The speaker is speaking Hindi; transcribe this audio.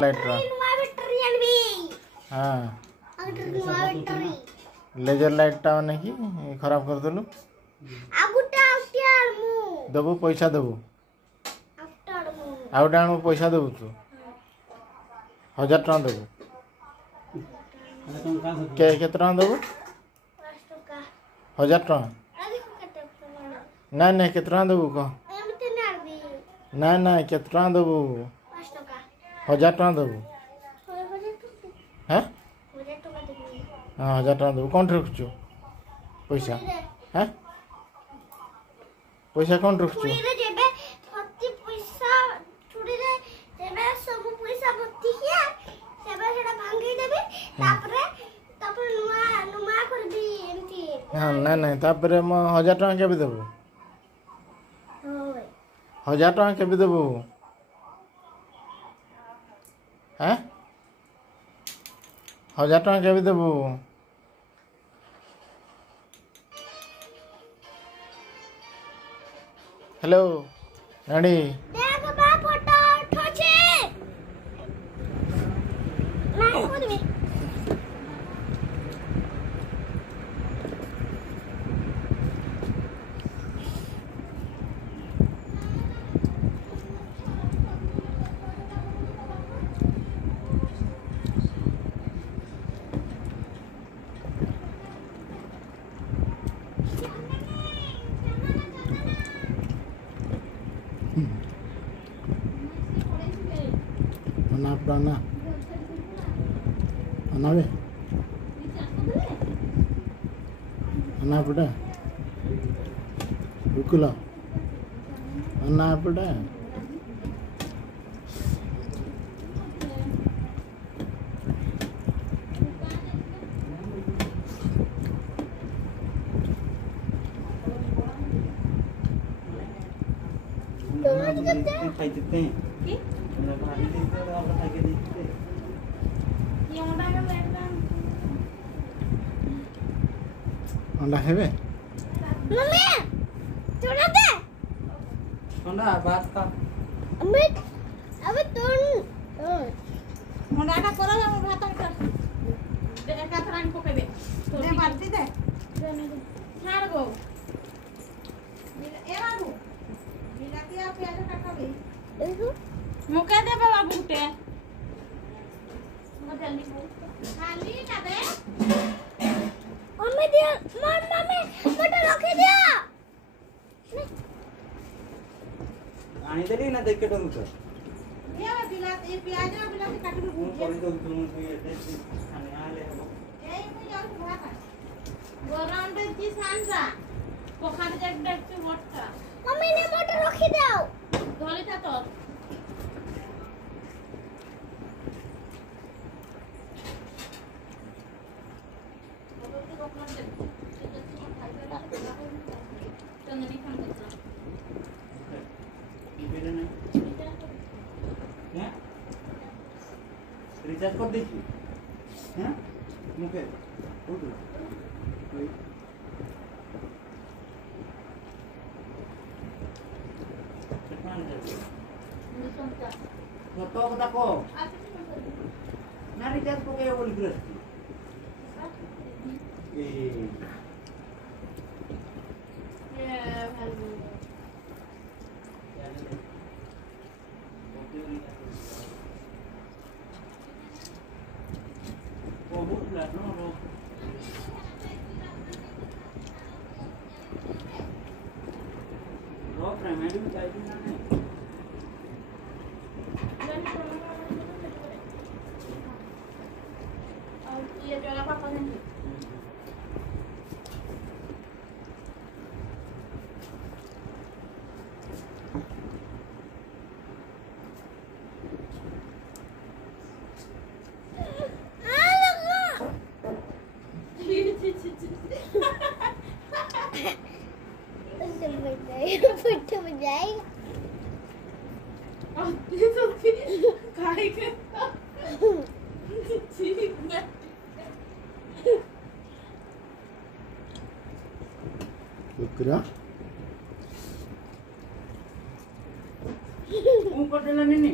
लाइट हाँ लेजर लाइट टा नहीं खराब कर देलु दबु पैसा दबु आउटा आनु पैसा दबु तू 1000 टका दबु केते टका दबु 1000 टका ना ना केते टका दबु कह ना ना केते टका दबु 1000 टका दबु हाँ हाँ 1000 टका दबु कौन रखुचु पैसा हाँ पैसा कौन रखुचु हाँ ना ना तापरे म 1000 टका केबे देबु 1000 टका केबे देबु हाँ 1000 टका केबे देबु हेलो नानी Ana ana be ana pada bukula ana pada खाई देते हैं अंडा है बे मम्मी थोड़ा दे अंडा बात का अबे तुम मुंडा का करो हम भात कर दे का थरान को केबे दे मारती दे छाड़ गो ए बाबू बिलाती आप प्याज काटबे मुके दे बाबा बूटे म जल्दी खाली ना दे मम्मी दिया मम्मी मटर रखे दिया आनी देली ना देख के डरू तो ये बिलाती ये प्याज बिलाती काटबे कौन करी तो तुम ये खाने आले हो ए मु जाऊ भात गरम दे जी सांसा पोखर जग देख मोटा मम्मी ने मटर रखे दाओ धोली था तो रिचार्ज कर दीजिए हैं मुके उठ तो कता को ना रिचार्ज को के बोल ग्रस्त ए भालू ये जो पापा ने फुट जाएगा ये तो खाए के Kira? Kung padalan ini.